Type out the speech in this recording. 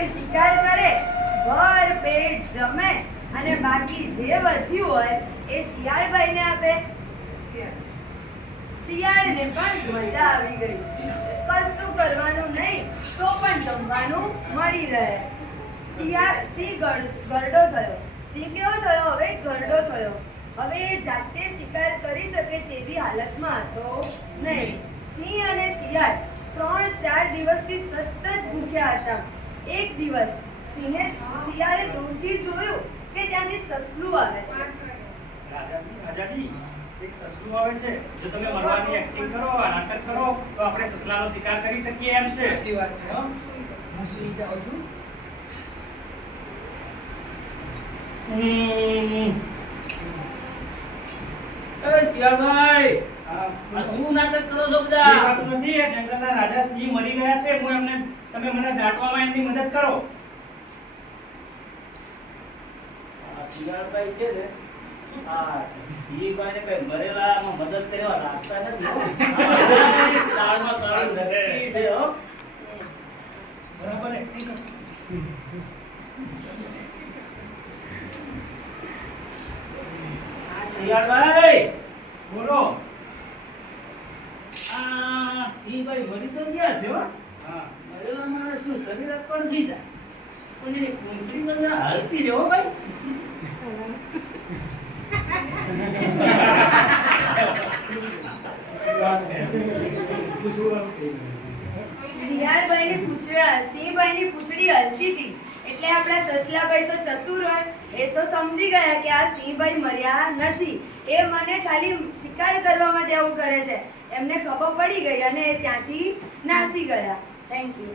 તે શિકાર કરે ભર પેટ જમે અને બાકી જે વધ્યું હોય એ શિયાળભાઈને આપે. શિયાળને પણ મજા આવી ગઈ. કશું કરવાનું નહીં, તો પણ જમવાનું મળી રહે. શિયાળ સિંહ ગરડો થયો? સિંહ કેવો થયો? હવે ગરડો થયો. હવે એ જાતે શિકાર કરી શકે તેવી હાલતમાં હતો નહીં. સિંહ અને શિયાળ ત્રણ ચાર દિવસથી સતત ભૂખ્યા હતા. એક દિવસ સિંહે શિયાળે દૂરથી જોયું કે ત્યાંથી સસલું આવે છે. રાજાજી રાજાજી એક સસલું આવે છે. જો તમે મરવાની એક્ટિંગ કરો આ નાટક કરો તો આપણે સસલાનો શિકાર કરી શકીએ એમ છે. સાચી વાત છે. હું? સુઈ જાઉં છું? હમ. એ શિયાળભાઈ આ આ શું નાટક કરો છો એ વાત નથી એ જંગલના રાજા સિંહ મરી ગયા છે હું એમને તમે મને દાટવામાં એમની મદદ કરો. આ શિયાળભાઈ છે ને આ શિયાળભાઈને કઈ મરેલામાં મદદ કરવા રાખતા નથી હો. દાળમાં કાળી છે હો. બરાબર બોલો. આ શિયાળભાઈ મરી તો ગયા છે હો. હા. મરેલા માણસનું શરીર અકળથી જાય. પણ એ પૂંછડી બધા હલતી રહે ભાઈ. શિયાળભાઈની પૂંછડા સિંહભાઈની પૂંછડી હલતી હતી. એટલે આપણા સસલાભાઈ તો ચતુર હોય. એ તો સમજી ગયા કે આ સિંહભાઈ મર્યા નથી. એ મને ખાલી શિકાર કરવા માટે આવું કરે છે. એમને ખબર પડી ગઈ અને ત્યાંથી નાસી ગયા. Thank you